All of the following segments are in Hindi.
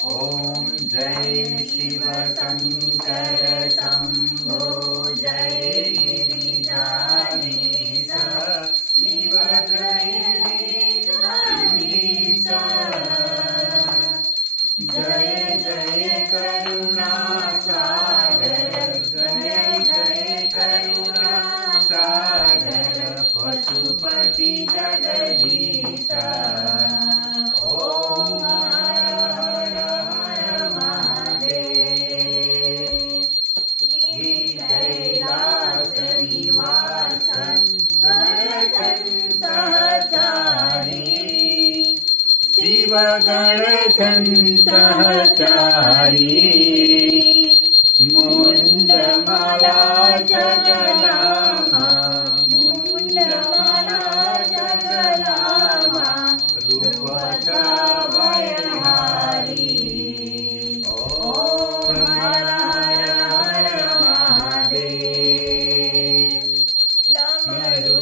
ॐ जय शिव शंकर शंभो जय गिरिजाधीश शिव जय गिरिजाधीश जय जय करुणा सागर जय जय करुणा सागर पशुपति जगदीश ओम हर हर महादेव कैलास निवासन गणचन सहचारी शिव गणचन सहचारी मुंडमाला जगलामा मुंडमाला जगलामा रूपसा भयहारी ओम हर हर हर महादेव डमरू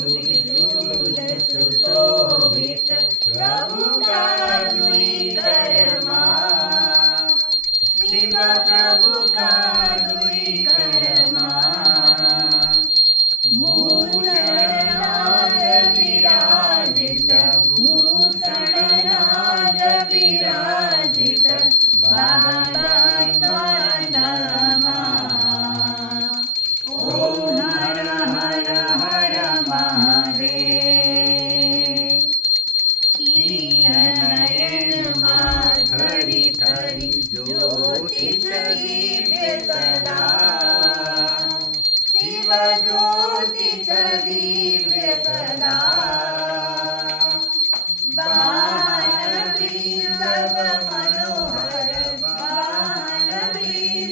सुशोभित प्रभु का दुई करमा शिव प्रभु का दुई करमा भूषणराज विराजित भूषणराज विराजित बाबा ओम हर हर हर महादेव नयन माधुरी धरी ज्योति दीप्य सदा शिव ज्योति दीप्य सदा वाहन सब मनोहर वाहन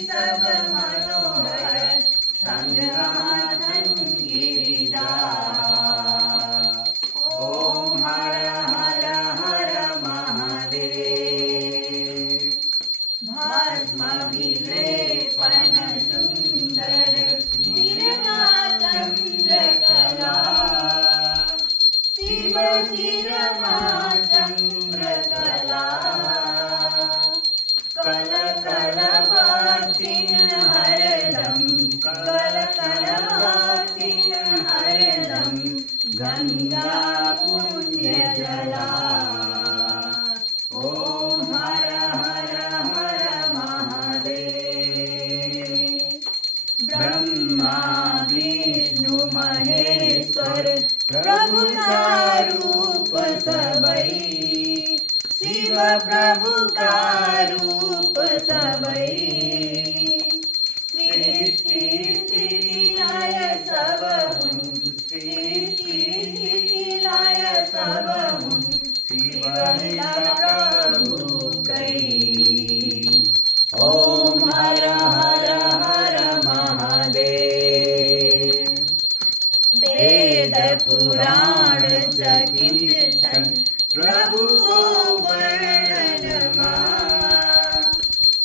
सब मनोहर संगाधन गिरिजा ओम हर हर हर महादेव भस्म विलेपन सुंदर सिरमा चंद्रकला शिव सिरमा चंद्रकला कल कल वासिन हरदम कल कल वासिन हरदम गंगा पुण्य जला ओम हर हर हर महादेव ब्रह्मा विष्णु महेश्वर प्रभु का रूप सबई शिव प्रभु का रूप सबई सृष्टि स्थिति लय सब सृष्टि स्थिति लय सब शिव लीला प्रभु कई ओम हर हर हर महादेव वेद पुराण चकित छन प्रभु को वर्णन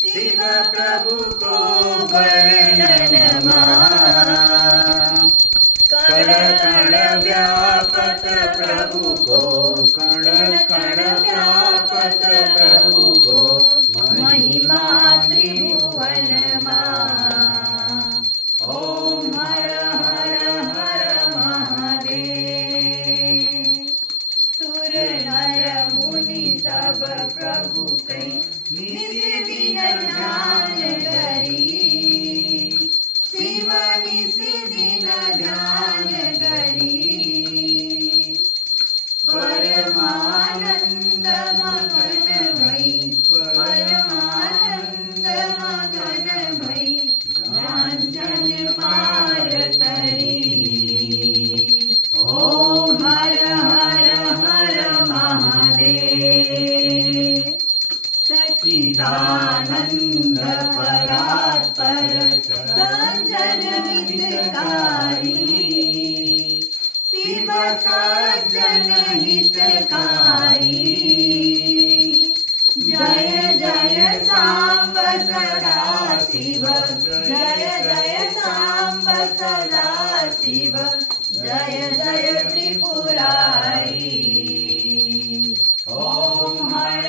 शिव प्रभु को वर्णन कण कण व्यापक प्रभु को कण कण व्यापक प्रभु को महिमा त्रिभुवन ओम हर हर हर महादेव सुर नर मुनि सब प्रभु कई निज दिन ध्यान करी शिव निज दिन ध्यान करी परमानंद मगन भई परमानंद मगन भई ज्ञान पार तरी ओम हर हर हर महादेव सच्चिदानंद परात्पर सज्जन हितकारी शिव सज्जन हितकारी जय जय सांब सदा शिव जय जय सांब सदा शिव जय जय त्रिपुरारी ओम हर